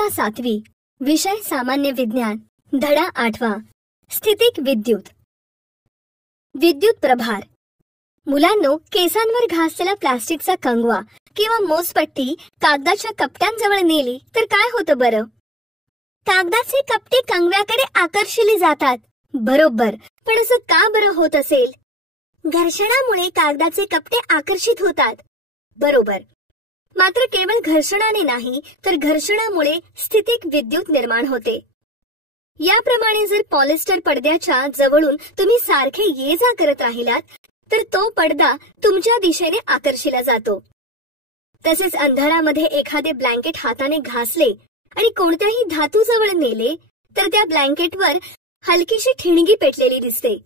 इयत्ता 7वी, विषय सामान्य विज्ञान, धडा 8वा, स्थितिक विद्युत. विद्युत प्रभार. मुलांनो, केसांवर घासलेला प्लास्टिकचा कंगवा किंवा मोजपट्टी कागदाच्या कपट्यांजवळ नेली तर काय होतं बरं? कागदाचे कपटे कंगव्याकडे आकर्षिले जातात. बरोबर, पण असं का बरं होत असेल? घर्षणामुळे कागदाचे कपटे आकर्षित होतात. बरोबर. मात्र केवळ घर्षणाने नाही तर घर्षणामुळे स्थितिक विद्युत निर्माण होते. याप्रमाणे जर पॉलिस्टर पडद्याच्या जवळून तुम्ही सारखे ये जा करत राहिलात तर तो पडदा तुमच्या दिशेने आकर्षिला जातो. तसेच अंधारामध्ये एखादे ब्लँकेट हाताने घासले आणि कोणत्याही धातूजवळ नेले तर त्या ब्लँकेटवर हलकीशी ठिणगी पेटलेली दिसते.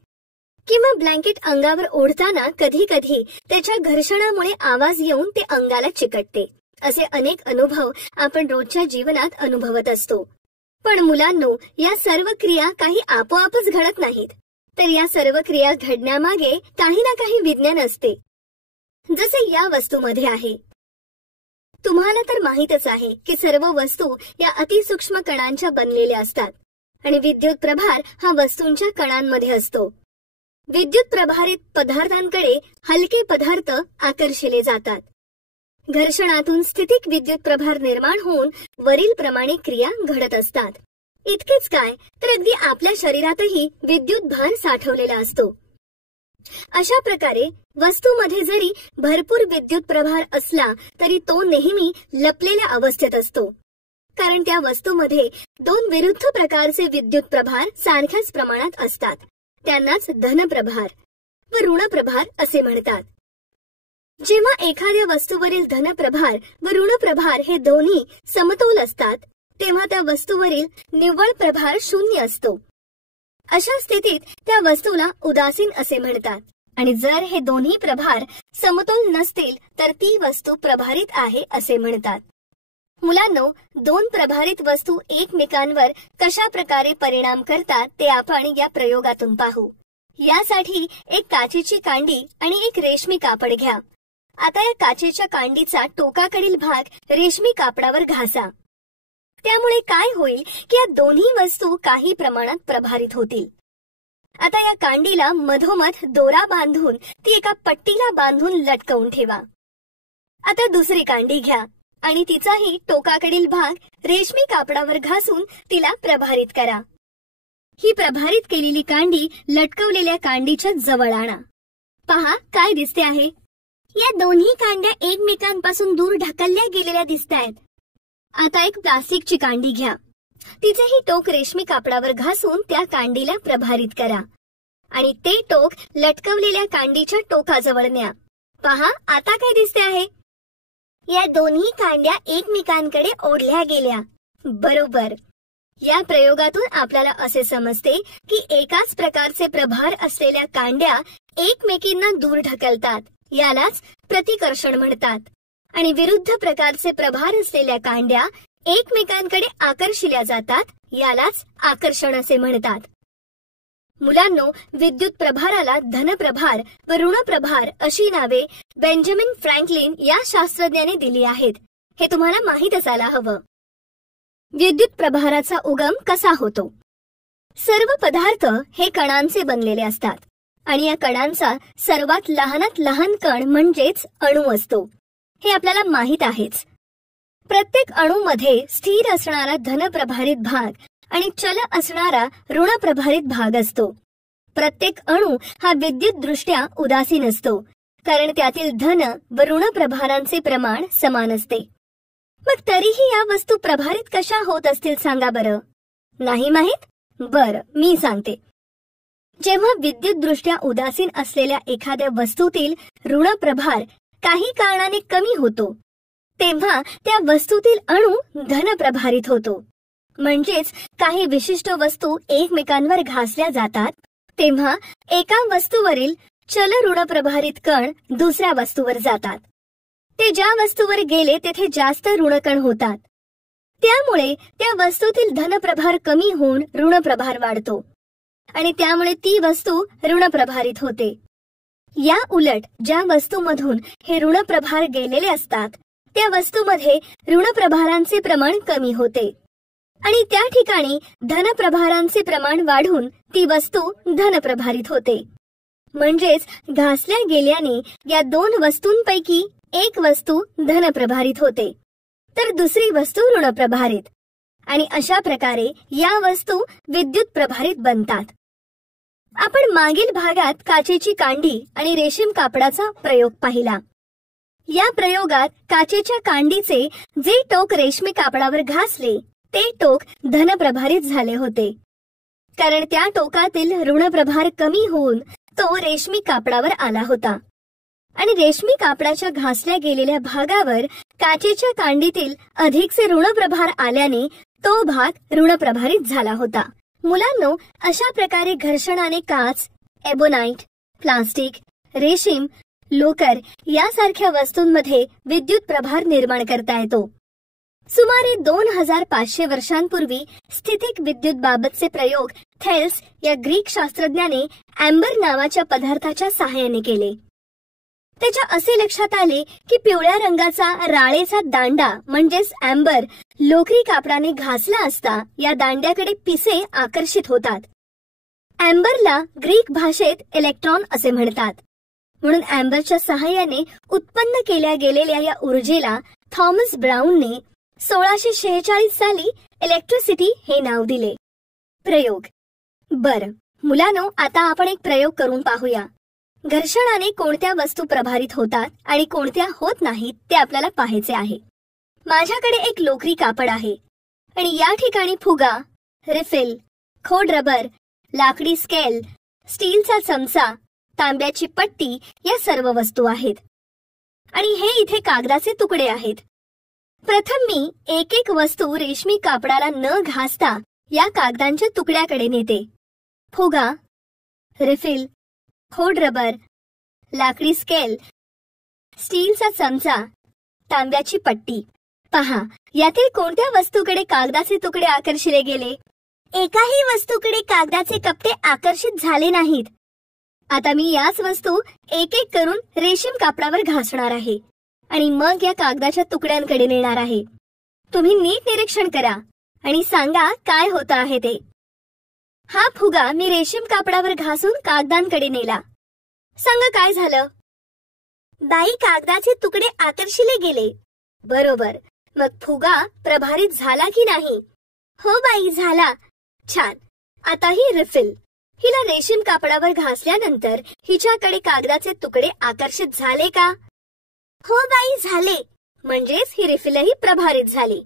किंवा ब्लँकेट अंगावर ओढताना कधी कधी त्याच्या घर्षणामुळे आवाज येऊन ते अंगाला चिकटते. असे अनेक अनुभव आपण रोजच्या जीवनात अनुभवत असतो. पण मुलांनो, या सर्व क्रिया काही आपोआपच घडत नाहीत, तर या सर्व क्रिया घडण्यामागे काही ना काही विज्ञान असते. जसे या वस्तूमध्ये आहे. तुम्हाला तर माहीतच आहे की सर्व वस्तू या अतिसूक्ष्म कणांच्या बनलेल्या असतात आणि विद्युत प्रभार हा वस्तूंच्या कणांमध्ये असतो. विद्युत प्रभारित पदार्थांकडे हलके पदार्थ आकर्षिले जातात. घर्षणातून स्थितिक विद्युत प्रभार निर्माण होऊन वरील प्रमाणे क्रिया घडत असतात. इतकेच काय, तर अगदी आपल्या शरीरातही विद्युत भार साठवलेला असतो. अशा प्रकारे वस्तूमध्ये जरी भरपूर विद्युत प्रभार असला तरी तो नेहमी लपलेल्या अवस्थेत असतो. कारण त्या वस्तूमध्ये दोन विरुद्ध प्रकारचे विद्युत प्रभार सारख्याच प्रमाणात असतात. त्यांनाच धनप्रभार व ऋणप्रभार असे म्हणतात. जेव्हा एखाद्या वस्तूवरील धनप्रभार व ऋणप्रभार हे दोन्ही समतोल असतात तेव्हा त्या वस्तूवरील निव्वळ प्रभार शून्य असतो. अशा स्थितीत त्या वस्तूला उदासीन असे म्हणतात. आणि जर हे दोन्ही प्रभार समतोल नसतील तर ती वस्तू प्रभारित आहे असे म्हणतात. मुलांनो, दोन प्रभारित वस्तू एकमेकांवर कशा प्रकारे परिणाम करतात ते आपण या प्रयोगातून पाहू. यासाठी एक काचेची कांडी आणि एक रेशमी कापड घ्या. आता या काचेच्या कांडीचा टोकाकडील भाग रेशमी कापडावर घासा. त्यामुळे काय होईल की या दोन्ही वस्तू काही प्रमाणात प्रभारित होतील. आता या कांडीला मधोमध दोरा बांधून ती एका पट्टीला बांधून लटकवून ठेवा. आता दुसरी कांडी घ्या आणि तिचाही टोकाकडील भाग रेशमी कापडावर घासून तिला प्रभारित करा. ही प्रभारित केलेली कांडी लटकवलेल्या कांडीच्या जवळ आणा. पहा काय दिसते आहे. या दोन्ही कांड्या एकमेकांपासून दूर ढकलल्या गेलेल्या दिसतायत. आता एक प्लास्टिकची कांडी घ्या. तिचेही टोक रेशमी कापडावर घासून त्या कांडीला प्रभारित करा आणि ते टोक लटकवलेल्या कांडीच्या टोकाजवळ न्या. पहा आता काय दिसते आहे. या दोन्ही कांड्या एकमेकांकडे ओढल्या गेल्या. बरोबर. या प्रयोगातून आपल्याला असे समजते की एकाच प्रकारचे प्रभार असलेल्या कांड्या एकमेकींना दूर ढकलतात. यालाच प्रतिकर्षण म्हणतात. आणि विरुद्ध प्रकारचे प्रभार असलेल्या कांड्या एकमेकांकडे आकर्षिल्या जातात. यालाच आकर्षण असे म्हणतात. मुलांनो, विद्युत प्रभाराला धनप्रभार व ऋणप्रभार अशी नावे बेंजामिन फ्रँकलिन या शास्त्रज्ञाने दिली आहेत. हे तुम्हाला माहीत असायला हवं. विद्युत प्रभाराचा उगम कसा होतो? सर्व पदार्थ हे कणांचे बनलेले असतात आणि या कणांचा सर्वात लहानात लहान कण म्हणजेच अणू असतो. हे आपल्याला माहीत आहेच. प्रत्येक अणूमध्ये स्थिर असणारा धनप्रभारित भाग आणि चल असणारा ऋणप्रभारित भाग असतो. प्रत्येक अणू हा विद्युत दृष्ट्या उदासीन असतो कारण त्यातील धन व ऋण प्रभारांचे प्रमाण समान असते. मग तरीही या वस्तू प्रभारित कशा होत असतील सांगा बरं. नाही माहीत? बरं, मी सांगते. जेव्हा विद्युत दृष्ट्या उदासीन असलेल्या एखाद्या वस्तूतील ऋण प्रभार काही कारणाने कमी होतो तेव्हा त्या वस्तूतील अणू धनप्रभारित होतो. म्हणजेच काही विशिष्ट वस्तू एकमेकांवर घासल्या जातात तेव्हा एका वस्तूवरील चल ऋणप्रभारित कण दुसऱ्या वस्तूवर जातात. ते ज्या वस्तूवर गेले तेथे जास्त ऋणकण होतात. त्यामुळे त्या वस्तूतील धनप्रभार कमी होऊन ऋणप्रभार वाढतो आणि त्यामुळे ती वस्तू ऋणप्रभारित होते. या उलट ज्या वस्तूमधून हे ऋणप्रभार गेलेले असतात त्या वस्तूमध्ये ऋणप्रभारांचे प्रमाण कमी होते आणि त्या ठिकाणी धनप्रभारांचे प्रमाण वाढून ती वस्तू धनप्रभारित होते. म्हणजेच घासल्या गेल्याने या दोन वस्तूंपैकी एक वस्तू धनप्रभारित होते तर दुसरी वस्तू ऋणप्रभारित, आणि अशा प्रकारे या वस्तू विद्युत प्रभारित बनतात. आपण मागील भागात काचेची कांडी आणि रेशीम कापडाचा प्रयोग पाहिला. या प्रयोगात काचेच्या कांडीचे जे टोक रेशमी कापडावर घासले ते टोक धनप्रभारित झाले होते, कारण त्या टोकातील ऋणप्रभार कमी होऊन तो रेशमी कापडावर आला होता. आणि रेशमी कापडाच्या घासल्या गेलेल्या भागावर काचेच्या कांडीतील अधिकचे ऋणप्रभार आल्याने तो भाग ऋणप्रभारित झाला होता. मुलांनो, अशा प्रकारे घर्षणाने काच, एबोनाइट, प्लास्टिक, रेशीम, लोकर यासारख्या वस्तूंमध्ये विद्युत प्रभार निर्माण करता येतो. सुमारे 2500 वर्षांपूर्वी स्थितिक विद्युत बाबतचे प्रयोग थेल्स या ग्रीक शास्त्रज्ञाने एम्बर नावाच्या पदार्थाच्या सहाय्याने केले. त्याच्या असे लक्षात आले की पिवळ्या रंगाचा राळेचा दांडा म्हणजेच एम्बर लोकरी कापडाने घासला असता या दांड्याकडे पिसे आकर्षित होतात. एम्बरला ग्रीक भाषेत इलेक्ट्रॉन असे म्हणतात. म्हणून एम्बरच्या सहाय्याने उत्पन्न केल्या गेलेल्या या ऊर्जेला थॉमस ब्राउनने 1646 साली इलेक्ट्रिसिटी हे नाव दिले. प्रयोग. बरं मुलांनो, आता आपण एक प्रयोग करून पाहूया. घर्षणाने कोणत्या वस्तू प्रभारित होतात आणि कोणत्या होत नाहीत ते आपल्याला पाहायचे आहे. माझ्याकडे एक लोकरी कापड आहे आणि या ठिकाणी फुगा, रिफिल, खोड रबर, लाकडी स्केल, स्टीलचा चमचा, तांब्याची पट्टी या सर्व वस्तू आहेत. आणि हे इथे कागदाचे तुकडे आहेत. प्रथम मी एक एक वस्तू रेशमी कापडाला न घासता या कागदांच्या तुकड्याकडे नेते. फुगा, रिफिल, खोड रबर, लाकडी स्केल, स्टीलचा चमचा, तांब्याची पट्टी. पहा, यातील कोणत्या वस्तूकडे कागदाचे तुकडे आकर्षिले गेले? एकाही वस्तूकडे कागदाचे कपटे आकर्षित झाले नाहीत. आता मी याच वस्तू एक एक करून रेशीम कापडावर घासणार आहे आणि मग या कागदाच्या तुकड्यांकडे नेणार आहे. तुम्ही नीट निरीक्षण करा आणि सांगा काय होत आहे ते. हा फुगा मी रेशीम कापडावर घासून कागदांकडे नेला. सांगा काय झालं? बाई, कागदाचे तुकडे आकर्षिले गेले. बरोबर. मग फुगा प्रभारित झाला की नाही? हो बाई, झाला. छान. आता ही रिफिल, हिला रेशीम कापडावर घासल्यानंतर हिच्याकडे कागदाचे तुकडे आकर्षित झाले का? हो बाई, झाले. म्हणजेच ही रिफिलही प्रभारित झाली.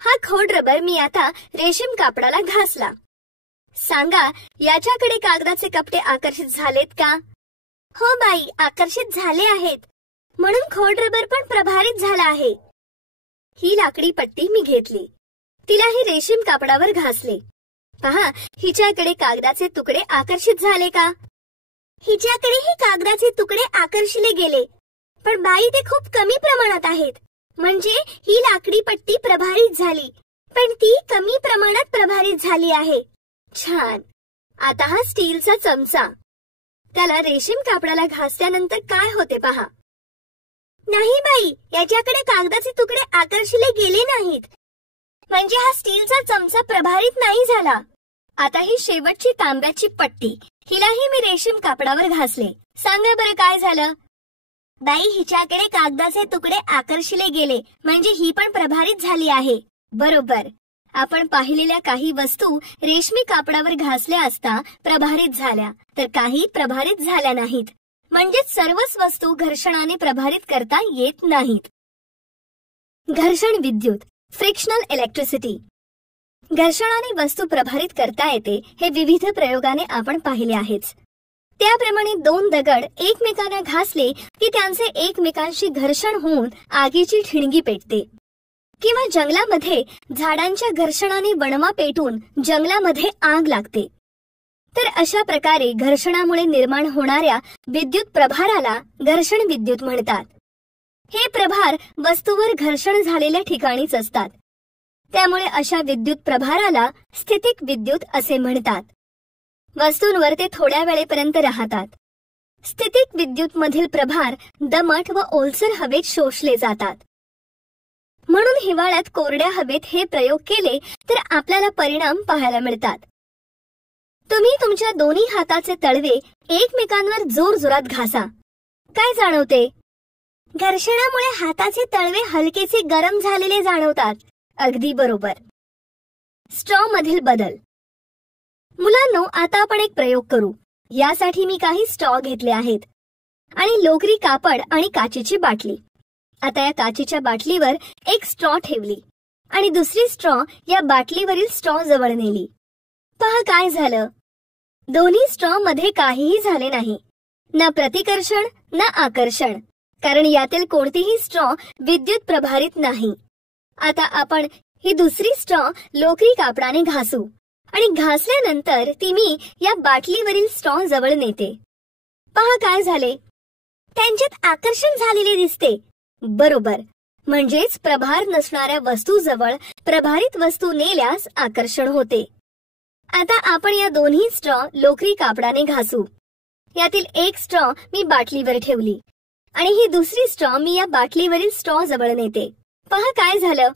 हा खोड रबर मी आता रेशीम कापडाला घासला. सांगा, याच्याकडे कागदाचे कपटे आकर्षित झालेत का? हो बाई, आकर्षित झाले आहेत. म्हणून खोड रबर पण प्रभारित झाला आहे. ही लाकडी पट्टी मी घेतली, तिलाही रेशीम कापडावर घासले. पहा, हिच्याकडे कागदाचे तुकडे आकर्षित झाले का? हिच्याकडेही कागदाचे तुकडे आकर्षिले गेले, पण बाई ते खूप कमी प्रमाणात आहेत. म्हणजे ही लाकडी पट्टी प्रभारित झाली, पण ती कमी प्रमाणात प्रभारित झाली आहे. छान. आता हा स्टीलचा चमचा, त्याला रेशीम कापडाला घासल्यानंतर काय होते पहा. नाही बाई, याच्याकडे कागदाचे तुकडे आकर्षिले गेले नाहीत. म्हणजे हा स्टीलचा चमचा प्रभारित नाही झाला. आता ही शेवटची तांब्याची पट्टी, हिलाही मी रेशीम कापडावर घासले. सांगा बरं काय झालं? बाई, हिच्याकडे कागदाचे तुकडे आकर्षिले गेले, म्हणजे ही पण प्रभारित झाली आहे. बरोबर. आपण पाहिलेल्या काही वस्तू रेशमी कापडावर घासल्या असता प्रभारित झाल्या, तर काही प्रभारित झाल्या नाहीत. म्हणजेच सर्वच वस्तू घर्षणाने प्रभारित करता येत नाहीत. घर्षण विद्युत, फ्रिक्शनल इलेक्ट्रिसिटी. घर्षणाने वस्तू प्रभारित करता येते हे विविध प्रयोगाने आपण पाहिले आहेच. त्याप्रमाणे दोन दगड एकमेकांना घासले की त्यांचे एकमेकांशी घर्षण होऊन आगीची ठिणगी पेटते. किंवा जंगलामध्ये झाडांच्या घर्षणाने वणवा पेटून जंगलामध्ये आग लागते. तर अशा प्रकारे घर्षणामुळे निर्माण होणाऱ्या विद्युत प्रभाराला घर्षण विद्युत म्हणतात. हे प्रभार वस्तूवर घर्षण झालेल्या ठिकाणीच असतात. त्यामुळे अशा विद्युत प्रभाराला स्थितिक विद्युत असे म्हणतात. वस्तूंवर ते थोड्या वेळेपर्यंत राहतात. स्थितिक विद्युत मधील प्रभार दमट व ओलसर हवेत शोषले जातात. म्हणून हिवाळ्यात कोरड्या हवेत हे प्रयोग केले तर आपल्याला परिणाम पाहायला मिळतात. तुम्ही तुमच्या दोन्ही हाताचे तळवे एकमेकांवर जोरजोरात घासा. काय जाणवते? घर्षणामुळे हाताचे तळवे हलकेसे गरम झालेले जाणवतात. अगदी बरोबर. स्ट्रॉ मधील बदल. मुलांनो, आता आपण एक प्रयोग करू. यासाठी मी काही स्ट्रॉ घेतले आहेत आणि लोकरी कापड आणि काचेची बाटली. आता या काचेच्या बाटलीवर एक स्ट्रॉ ठेवली आणि दुसरी स्ट्रॉ या बाटलीवरील स्ट्रॉ जवळ नेली. पहा काय झालं. दोन्ही स्ट्रॉ मध्ये काहीही झाले नाही, ना प्रतिकर्षण ना आकर्षण, कारण यातील कोणतीही स्ट्रॉ विद्युत प्रभारित नाही. आता आपण ही दुसरी स्ट्रॉ लोकरी कापडाने घासू आणि घासल्यानंतर ती मी या बाटलीवरील स्ट्रॉ जवळ नेते. पहा काय झाले. त्यांच्यात आकर्षण झालेले दिसते. बरोबर, म्हणजेच प्रभार नसणाऱ्या वस्तू जवळ प्रभारित वस्तू नेल्यास आकर्षण होते. आता आपण या दोन्ही स्ट्रॉ लोकरी कापडाने घासू. यातील एक स्ट्रॉ मी बाटलीवर ठेवली आणि ही दुसरी स्ट्रॉ मी या बाटलीवरील स्ट्रॉ जवळ नेते. पहा काय झालं.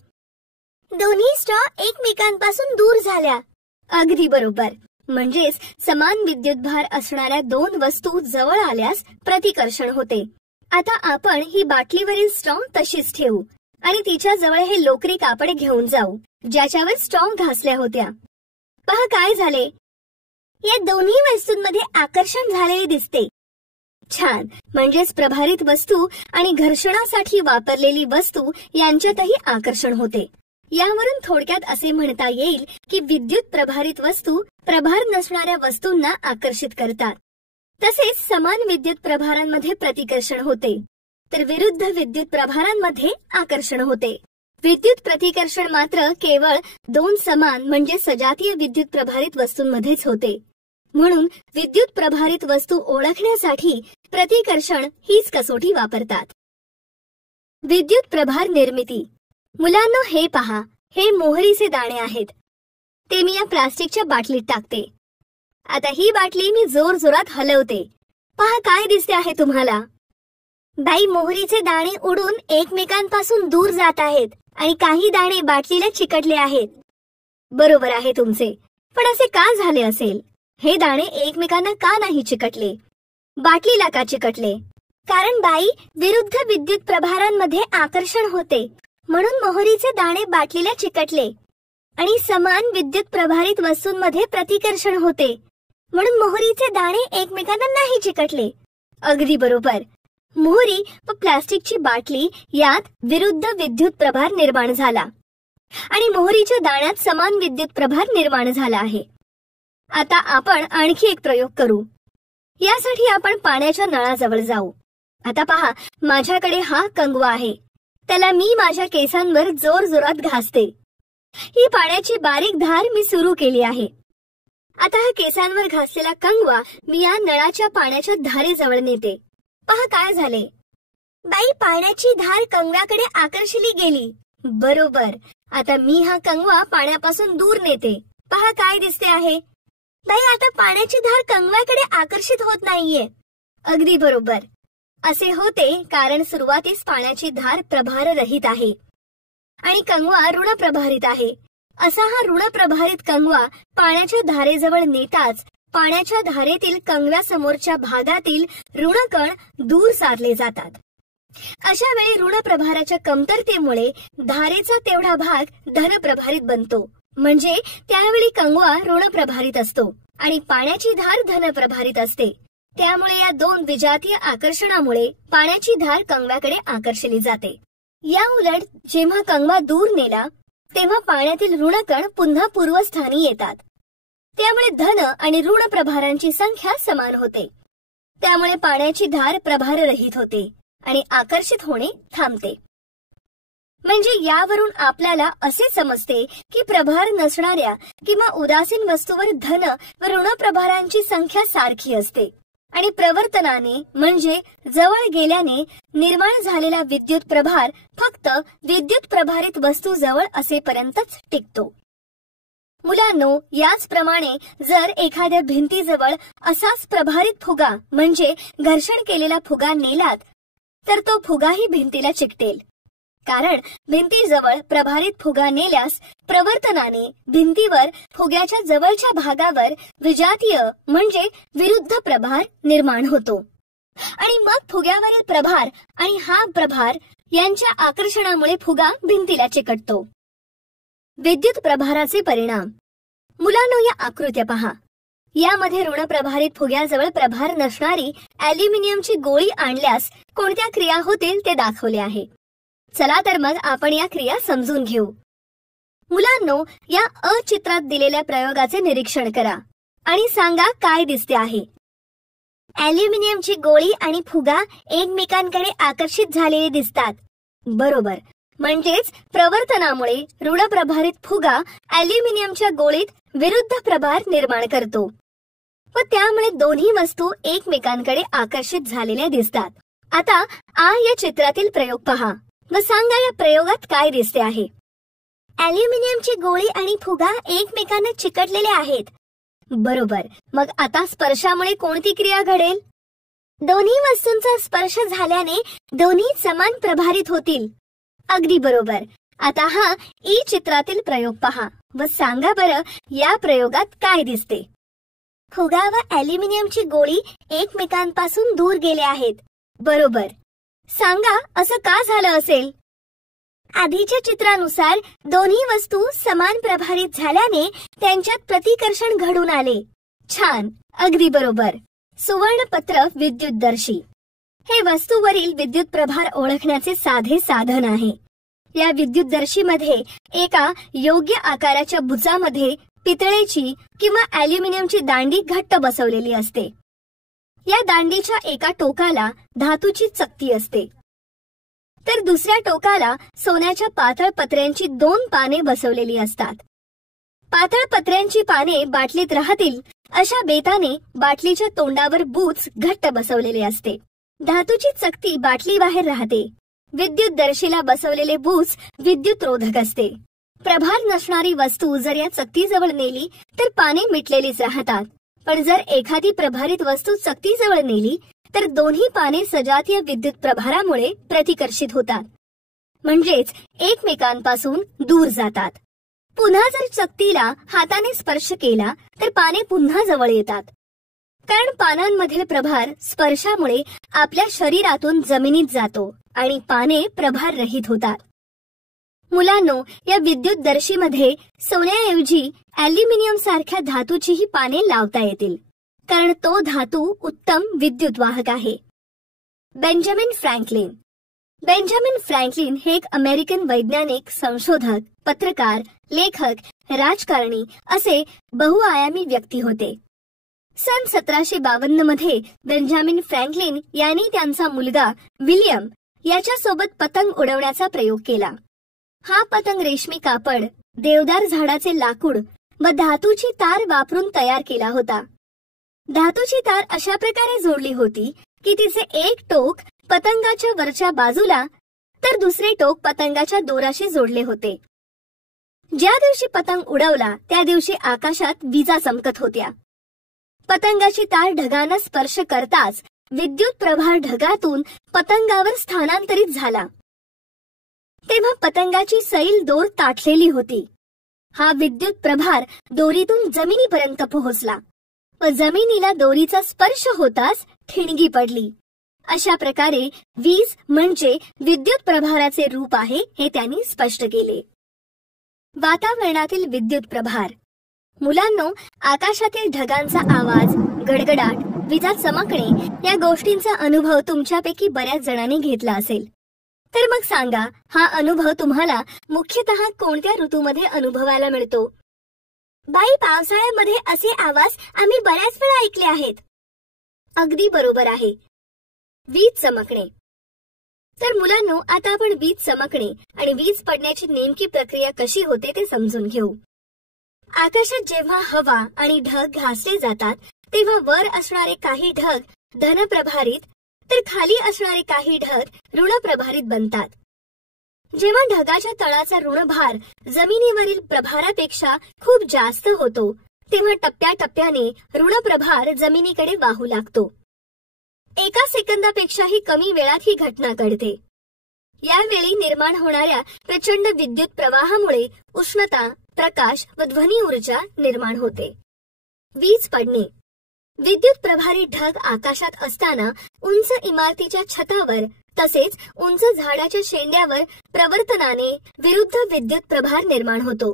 दोन्ही स्ट्रॉ एकमेकांपासून दूर झाल्या. अगदी बरोबर, म्हणजेच समान विद्युतभार असणाऱ्या दोन वस्तू जवळ आल्यास प्रतिकर्षण होते. आता आपण ही बाटलीवरील स्ट्रॉ तशीच ठेवू आणि तिच्या जवळ हे लोकरी कापड घेऊन जाऊ ज्याच्यावर स्ट्रॉ घासल्या होत्या. पहा काय झाले. या दोन्ही वस्तूंमध्ये आकर्षण झालेले दिसते. छान, म्हणजेच प्रभारित वस्तू आणि घर्षणासाठी वापरलेली वस्तू यांच्यातही आकर्षण होते. यावरून थोडक्यात असे म्हणता येईल की विद्युत प्रभारित वस्तू प्रभार नसणाऱ्या वस्तूंना आकर्षित करतात. तसेच समान विद्युत प्रभारांमध्ये प्रतिकर्षण होते तर विरुद्ध विद्युत प्रभारांमध्ये आकर्षण होते. विद्युत प्रतिकर्षण मात्र केवळ दोन समान म्हणजे सजातीय विद्युत प्रभारित वस्तूंमध्येच होते. म्हणून विद्युत प्रभारित वस्तू ओळखण्यासाठी प्रतिकर्षण हीच कसोटी वापरतात. विद्युत प्रभार निर्मिती. मुलांनो, हे पहा, हे मोहरीचे दाणे आहेत. ते मी या प्लास्टिकच्या बाटलीत टाकते. आता ही बाटली मी जोर जोरात हलवते. पहा काय दिसते आहे तुम्हाला. बाई, मोहरीचे दाणे उडून एकमेकांपासून दूर जात आहेत आणि काही दाणे बाटलीला चिकटले आहेत. बरोबर आहे तुमचे, पण असे का झाले असेल? हे दाणे एकमेकांना का नाही चिकटले? बाटलीला का चिकटले? कारण बाई, विरुद्ध विद्युत प्रभारांमध्ये आकर्षण होते म्हणून मोहरीचे दाणे बाटलीला चिकटले आणि समान विद्युत प्रभारित वस्तूंमध्ये प्रतिकर्षण होते म्हणून मोहरीचे दाणे एकमेकांना नाही चिकटले. अगदी बरोबर. मोहरी व प्लास्टिकची बाटली यात विरुद्ध विद्युत प्रभार निर्माण झाला आणि मोहरीच्या दाण्यात समान विद्युत प्रभार निर्माण झाला आहे. आता आपण आणखी एक प्रयोग करू. यासाठी आपण पाण्याच्या नळाजवळ जाऊ. आता पहा, माझ्याकडे हा कंगवा आहे. त्याला मी माझ्या केसांवर जोर जोरात घासते. ही पाण्याची बारीक धार मी सुरू केली आहे. आता हा केसांवर घासलेला कंगवा मी या नळाच्या पाण्याच्या धारेजवळ नेते. पहा काय झाले. बाई, पाण्याची धार कंगव्याकडे आकर्षली गेली. बरोबर. आता मी हा कंगवा पाण्यापासून दूर नेते. पहा काय दिसते आहे. बाई, आता पाण्याची धार कंगव्याकडे आकर्षित होत नाहीये. अगदी बरोबर. असे होते कारण सुरुवातीस पाण्याची धार प्रभाररहित आहे आणि कंगवा ऋण प्रभारित आहे. असा हा ऋण प्रभारित कंगवा पाण्याच्या धारेजवळ नेताच पाण्याच्या धारेतील कंगव्यासमोरच्या भागातील ऋणकण दूर सारले जातात. अशा वेळी ऋण प्रभाराच्या कमतरतेमुळे धारेचा तेवढा भाग धन प्रभारित बनतो. म्हणजे त्यावेळी कंगवा ऋण प्रभारित असतो आणि पाण्याची धार धन प्रभारित असते. त्यामुळे या दोन विजातीय आकर्षणामुळे पाण्याची धार कंगव्याकडे आकर्षली जाते. या उलट जेव्हा कंगवा दूर नेला तेव्हा पाण्यातील ऋणकण पुन्हा पूर्वस्थानी येतात. त्यामुळे धन आणि ऋण प्रभारांची संख्या समान होते. त्यामुळे पाण्याची धार प्रभाररहित होते आणि आकर्षित होणे थांबते. म्हणजे यावरून आपल्याला असे समजते की प्रभार नसणाऱ्या किंवा उदासीन वस्तूवर धन व ऋण प्रभारांची संख्या सारखी असते आणि प्रवर्तनाने म्हणजे जवळ गेल्याने निर्माण झालेला विद्युत प्रभार फक्त विद्युत प्रभारित वस्तू जवळ असेपर्यंतच टिकतो. मुलांनो, याचप्रमाणे जर एखाद्या भिंतीजवळ असाच प्रभारित फुगा म्हणजे घर्षण केलेला फुगा नेलात तर तो फुगाही भिंतीला चिकटेल. कारण भिंतीजवळ प्रभारित फुगा नेल्यास प्रवर्तनाने भिंतीवर फुग्याच्या जवळच्या भागावर विजातीय म्हणजे विरुद्ध प्रभार निर्माण होतो आणि मग फुग्यावरील प्रभार आणि हा प्रभार यांच्या आकर्षणामुळे फुगा भिंतीला चिकटतो. विद्युत प्रभाराचे परिणाम. मुलांनो, या आकृत्या पहा. यामध्ये ऋणप्रभारित फुग्याजवळ प्रभार नसणारी ॲल्युमिनियमची गोळी आणल्यास कोणत्या क्रिया होतील ते दाखवले आहे. चला तर मग आपण या क्रिया समजून घेऊ. मुलांनो, या चित्रात दिलेल्या प्रयोगाचे निरीक्षण करा आणि सांगा काय दिसते आहे. ॲल्युमिनियमची गोळी आणि फुगा एकमेकांकडे आकर्षित झालेले दिसतात. बरोबर, म्हणजेच प्रवर्तनामुळे ऋणप्रभारित फुगा ॲल्युमिनियमच्या गोळीत विरुद्ध प्रभार निर्माण करतो व त्यामुळे दोन्ही वस्तू एकमेकांकडे आकर्षित झालेल्या दिसतात. आता या चित्रातील प्रयोग पहा व सांगा या प्रयोगात काय दिसते आहे. ॲल्युमिनियमची गोळी आणि फुगा एकमेकांना चिकटलेले आहेत. बरोबर, मग आता स्पर्शामुळे कोणती क्रिया घडेल? दोन्ही वस्तूंचा स्पर्श झाल्याने दोन्ही समान प्रभारित होतील. अगदी बरोबर. आता हा चित्रातील प्रयोग पहा व सांगा बरं या प्रयोगात काय दिसते. फुगा व ॲल्युमिनियमची गोळी एकमेकांपासून दूर गेले आहेत. बरोबर. सांगा असं का झालं असेल? आधीच्या चित्रानुसार दोन्ही वस्तू समान प्रभारित झाल्याने त्यांच्यात प्रतिकर्षण घडून आले. छान, अगदी बरोबर. सुवर्णपत्र विद्युतदर्शी हे वस्तूवरील विद्युत प्रभार ओळखण्याचे साधे साधन आहे. या विद्युतदर्शीमध्ये एका योग्य आकाराच्या बुचामध्ये पितळेची किंवा ॲल्युमिनियमची दांडी घट्ट बसवलेली असते. या दांडीच्या एका टोकाला धातूची चकती असते तर दुसऱ्या टोकाला सोन्याच्या पातळ पत्र्यांची 2 पाने बसवलेली असतात. पातळ पत्र्यांची पाने बाटलीत राहतील अशा बेताने बाटलीच्या तोंडावर बूच घट्ट बसवलेले असते. धातूची चकती बाटली बाहेर राहते. विद्युतदर्शीला बसवलेले बूच विद्युतरोधक असते. प्रभार नसणारी वस्तू जर या चकतीजवळ नेली तर पाने मिटलेलीच राहतात, पण जर एखादी प्रभारित वस्तू चकतीजवळ नेली तर दोन्ही पाने सजातीय विद्युत प्रभारामुळे प्रतिकर्षित होतात, म्हणजेच एकमेकांपासून दूर जातात. पुन्हा जर चकतीला हाताने स्पर्श केला तर पाने पुन्हा जवळ येतात, कारण पानांमधील प्रभार स्पर्शामुळे आपल्या शरीरातून जमिनीत जातो आणि पाने प्रभार रहित होतात. मुलांनो, या विद्युतदर्शीमध्ये सोन्याऐवजी ॲल्युमिनियम सारख्या धातूचीही पाने लावता येतील, कारण तो धातू उत्तम विद्युतवाहक आहे. Benjamin Franklin. बेंजामिन फ्रँकलिन हे एक अमेरिकन वैज्ञानिक, संशोधक, पत्रकार, लेखक, राजकारणी असे बहुआयामी व्यक्ती होते. सन 1752 मध्ये बेंजामिन फ्रँकलिन यांनी त्यांचा मुलगा विल्यम याच्यासोबत पतंग उडवण्याचा प्रयोग केला. हा पतंग रेशमी कापड, देवदार झाडाचे लाकूड व धातूची तार वापरून तयार केला होता. धातूची तार अशा प्रकारे जोडली होती की तिचे एक टोक पतंगाच्या वरच्या बाजूला तर दुसरे टोक पतंगाच्या दोराशी जोडले होते. ज्या दिवशी पतंग उडवला त्या दिवशी आकाशात विजा चमकत होत्या. पतंगाची तार ढगांना स्पर्श करताच विद्युत प्रभार ढगातून पतंगावर स्थानांतरित झाला. तेव्हा पतंगाची सैल दोर ताठलेली होती. हा विद्युत प्रभार दोरीतून जमिनीपर्यंत पोहोचला व जमिनीला दोरीचा स्पर्श होताच ठिणगी पडली. अशा प्रकारे वीज म्हणजे विद्युत प्रभाराचे रूप आहे हे त्यांनी स्पष्ट केले. वातावरणातील विद्युत प्रभार. मुलांनो, आकाशातील ढगांचा आवाज, गडगडाट, विजा चमकणे या गोष्टींचा अनुभव तुमच्यापैकी बऱ्याच जणांनी घेतला असेल. तर मग सांगा, हा अनुभव तुम्हाला मुख्यतः कोणत्या ऋतूमध्ये अनुभवायला मिळतो? बाई, पावसाळ्यामध्ये असे आवाज आम्ही बऱ्याच वेळा ऐकले आहेत. अगदी बरोबर आहे, वीज चमकणे. तर मुलांनो, आता आपण वीज चमकणे आणि वीज पडण्याची नेमकी प्रक्रिया कशी होते ते समजून घेऊ. आकाशात जेव्हा हवा आणि ढग घासले जातात तेव्हा वर असणारे काही ढग धनप्रभारित तर खाली असणारे काही ढग ऋणप्रभारित बनतात. जेव्हा ढगाच्या तळाचा ऋणभार जमिनीवरील प्रभारापेक्षा खूप जास्त होतो तेव्हा टप्प्याटप्प्याने ऋणप्रभार जमिनीकडे वाहू लागतो. एका सेकंदापेक्षाही कमी वेळात ही घटना घडते. यावेळी निर्माण होणाऱ्या प्रचंड विद्युत प्रवाहामुळे उष्णता, प्रकाश व ध्वनी ऊर्जा निर्माण होते. वीज पडणे. विद्युत प्रभारी ढग आकाशात असताना उंच इमारतीच्या छतावर तसेच उंच झाडाच्या शेंड्यावर प्रवर्तनाने विरुद्ध विद्युत प्रभार निर्माण होतो.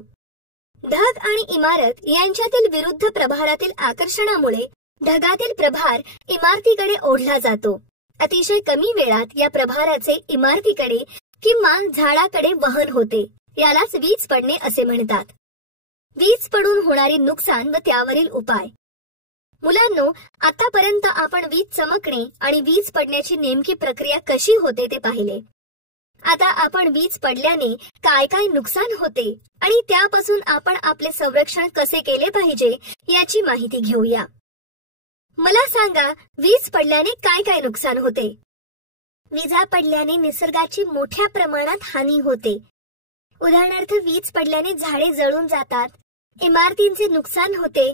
ढग आणि इमारत यांच्यातील विरुद्ध प्रभारातील आकर्षणामुळे ढगातील प्रभार इमारतीकडे ओढला जातो. अतिशय कमी वेळात या प्रभाराचे इमारतीकडे किंवा झाडाकडे वहन होते. यालाच वीज पडणे असे म्हणतात. वीज पडून होणारे नुकसान व त्यावरील उपाय. मुलांनो, आतापर्यंत आपण वीज चमकणे आणि वीज पडण्याची नेमकी प्रक्रिया कशी होते ते पाहिले. आता आपण वीज पडल्याने काय काय नुकसान होते आणि त्यापासून आपण आपले संरक्षण कसे केले पाहिजे याची माहिती घेऊया. मला सांगा, वीज पडल्याने काय काय नुकसान होते? विजा पडल्याने निसर्गाची मोठ्या प्रमाणात हानी होते. उदाहरणार्थ, वीज पडल्याने झाडे जळून जातात, इमारतींचे नुकसान होते,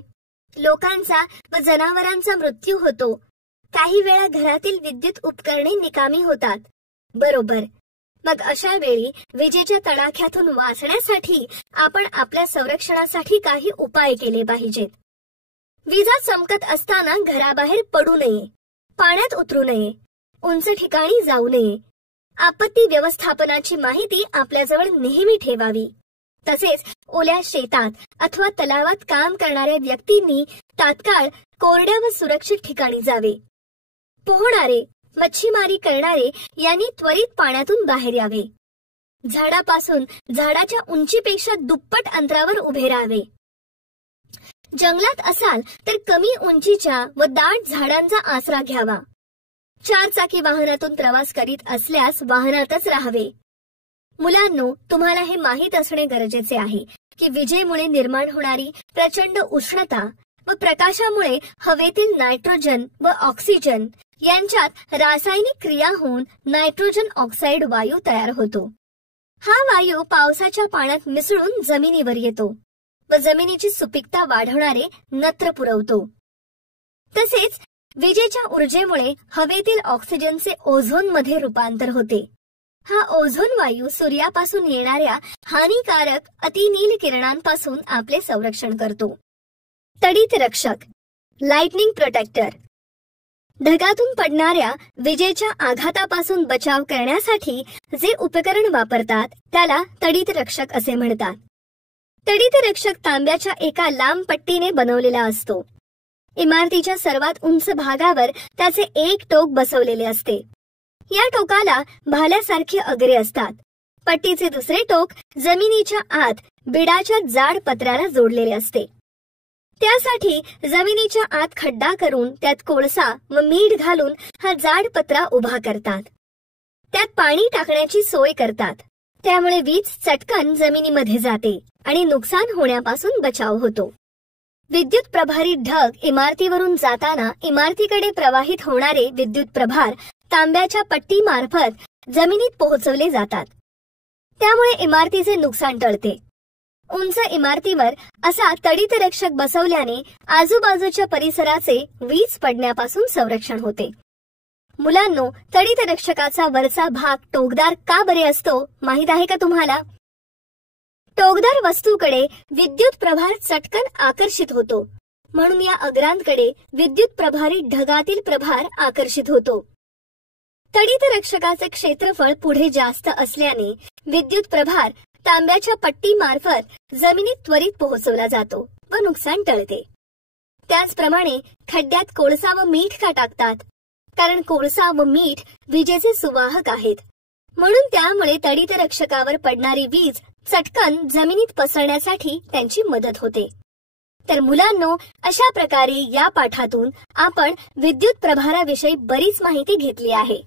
लोकांचा व जनावरांचा मृत्यू होतो. काही वेळा घरातील विद्युत उपकरणे निकामी होतात. बरोबर. मग अशा वेळी विजेच्या तडाख्यातून वाचण्यासाठी आपण आपल्या संरक्षणासाठी काही उपाय केले पाहिजेत. विजा चमकत असताना घराबाहेर पडू नये, पाण्यात उतरू नये, उंच ठिकाणी जाऊ नये. आपत्ती व्यवस्थापनाची माहिती आपल्याजवळ नेहमी ठेवावी. तसेच ओल्या शेतात अथवा तलावात काम करणाऱ्या व्यक्तींनी तात्काळ कोरड्या व सुरक्षित ठिकाणी जावे. पोहणारे, मच्छीमारी करणारे यांनी त्वरित पाण्यातून बाहेर यावे. झाडापासून झाडाच्या उंचीपेक्षा दुप्पट अंतरावर उभे राहावे. जंगलात असाल तर कमी उंचीच्या व दाट झाडांचा आसरा घ्यावा. 4 चाकी वाहनातून प्रवास करीत असल्यास वाहनातच राहावे. मुलांनो, तुम्हाला हे माहीत असणे गरजेचे आहे की विजेमुळे निर्माण होणारी प्रचंड उष्णता व प्रकाशामुळे हवेतील नायट्रोजन व ऑक्सिजन यांच्यात रासायनिक क्रिया होऊन नायट्रोजन ऑक्साईड वायू तयार होतो. हा वायू पावसाच्या पाण्यात मिसळून जमिनीवर येतो व जमिनीची सुपीकता वाढवणारे नत्र पुरवतो. तसेच विजेच्या ऊर्जेमुळे हवेतील ऑक्सिजनचे ओझोन मध्ये रूपांतर होते. हा ओझोन वायू सूर्यापासून येणाऱ्या हानिकारक अतिनील किरणांपासून आपले संरक्षण करतो. तडित रक्षक, लाइटनिंग प्रोटेक्टर. ढगातून पडणाऱ्या विजेच्या आघातापासून बचाव करण्यासाठी जे उपकरण वापरतात त्याला तडित रक्षक असे म्हणतात. तडित रक्षक तांब्याच्या एका लांब पट्टीने बनवलेला असतो. इमारतीच्या सर्वात उंच भागावर त्याचे एक टोक बसवलेले असते. या टोकाला भाल्यासारखे अग्रे असतात. पट्टीचे दुसरे टोक जमिनीच्या आत बिडाच्या जाड पत्र्याला जोडलेले असते. त्यासाठी जमिनीच्या आत खड्डा करून त्यात कोळसा व मीठ घालून हा जाड पत्रा उभा करतात. त्यात पाणी टाकण्याची सोय करतात. त्यामुळे वीज चटकन जमिनीमध्ये जाते आणि नुकसान होण्यापासून बचाव होतो. विद्युत प्रभारी ढग इमारतीवरून जाताना इमारतीकडे प्रवाहित होणारे विद्युत प्रभार तांब्याच्या पट्टीमार्फत जमिनीत पोहोचवले जातात. त्यामुळे इमारतीचे नुकसान टळते. उंच इमारतीवर असा तडित रक्षक बसवल्याने आजूबाजूच्या परिसराचे वीज पडण्यापासून संरक्षण होते. मुलांनो, तडित रक्षकाचा वरचा भाग टोकदार का बरे असतो माहित आहे का तुम्हाला? टोकदार वस्तूकडे विद्युत प्रभार चटकन आकर्षित होतो, म्हणून या अग्रांकडे विद्युत प्रभारी ढगातील प्रभार आकर्षित होतो. तडित रक्षकाचे क्षेत्रफळ पुढे जास्त असल्याने विद्युत प्रभार तांब्याच्या पट्टीमार्फत जमिनीत त्वरित पोहोचवला जातो व नुकसान टळते. त्याचप्रमाणे खड्ड्यात कोळसा व मीठ का टाकतात? कारण कोळसा व मीठ विजेचे सुवाहक आहेत, म्हणून त्यामुळे तडित रक्षकावर पडणारी वीज चटकन जमिनीत पसरण्यासाठी त्यांची मदत होते. तर मुलांनो, अशा प्रकारे या पाठातून आपण विद्युत प्रभाराविषयी बरीच माहिती घेतली आहे.